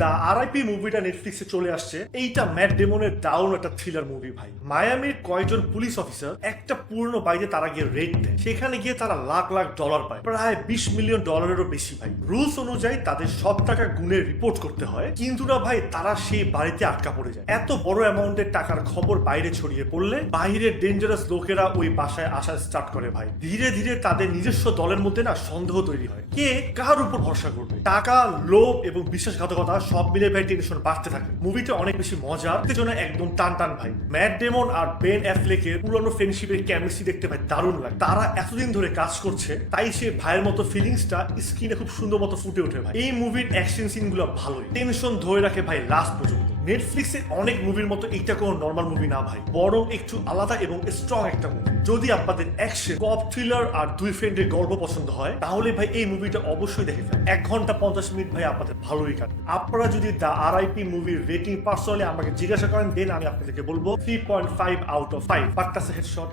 The RIP মুভিটা নেটফ্লিক্সে চলে আসছে। এইটা ম্যাট ডেমনের দারুণ একটা থ্রিলার মুভি ভাই। মায়ামির কয়েকজন পুলিশ অফিসার একটা পুরনো বাড়িতে তারা গিয়ে রেড দেয়। সেখানে গিয়ে তারা লাখ লাখ ডলার পায়, প্রায় $20 মিলিয়ন বেশি ভাই। রুলস অনুযায়ী তাদের সব টাকা গুনে রিপোর্ট করতে হয়, কিন্তু না ভাই, তারা সেই বাড়িতে আটকা পড়ে যায়। এত বড় অ্যামাউন্টের টাকার খবর বাইরে ছড়িয়ে পড়লে বাইরের ডেঞ্জারাস লোকেরা ওই বাসায় আসা স্টার্ট করে ভাই। ধীরে ধীরে তাদের নিজস্ব দলের মধ্যে না সন্দেহ তৈরি হয়, কে কার উপর ভরসা করবে। টাকা, লোভ এবং বিশ্বাসঘাতকতা সব মিলে ভাই টেনশন বাড়তে থাকে। মুভিটা অনেক বেশি মজার, উত্তেজনা একদম টান টান ভাই। ম্যাট ডেমন আর বেন অ্যাফ্লেকের পুরনো ফ্রেন্ডশিপের কেমিস্ট্রি দেখতে ভাই দারুণ লাগে। তারা এতদিন ধরে কাজ করছে, তাই সে ভাইয়ের মতো ফিলিংসটা স্ক্রিনে খুব সুন্দর মতো ফুটে ওঠে ভাই। এই মুভির অ্যাকশন সিনগুলো ভালোই টেনশন ধরে রাখে ভাই লাস্ট পর্যন্ত। নেটফ্লিক্সের অনেক মুভির মতো এইটা কোনো নর্মাল মুভি না ভাই, বরং একটু আলাদা এবং স্ট্রং একটা মুভি। যদি আপনাদের অ্যাকশন, কপ থ্রিলার আর দুই ফ্রেন্ডের গল্প পছন্দ হয়, তাহলে ভাই এই মুভিটা অবশ্যই দেখে ফেলেন। 1 ঘন্টা 50 মিনিট ভাই আপনাদের ভালোই কাটে। আপনারা যদি দ্য আরআইপি মুভির রেটিং পার্সোনালি আমাকে জিজ্ঞাসা করেন, দেন আমি আপনাদেরকে বলবো 3.5 আউট অফ 5। বাট্টাসে হেডশট।